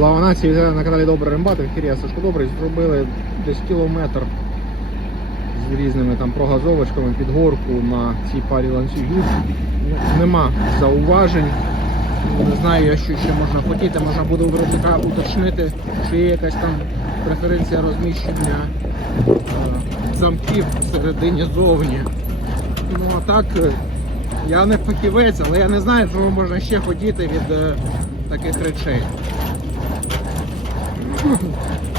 Слава нації, на каналі Добрий Рембат, в Сашко Добрий. Зробили десь кілометр з різними там прогазовочками під горку на цій парі ланцюгів. Нема зауважень. Не знаю, що ще можна хотіти, можна буде у виробника уточнити, чи є якась там преференція розміщення е, замків всередині зовні. Ну а так, е, я не фахівець, але я не знаю, чого можна ще хотіти від е, таких речей. フッ。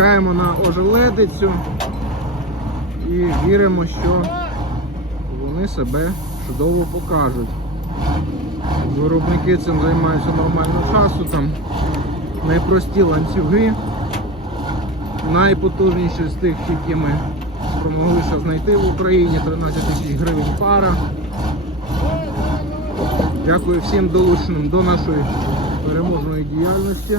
Чекаємо на ожеледицю і віримо, що вони себе чудово покажуть. Виробники цим займаються нормально часу, там найпрості ланцюги, найпотужніші з тих, які ми спромоглися знайти в Україні, 13 тисяч гривень пара. Дякую всім долученим до нашої переможної діяльності.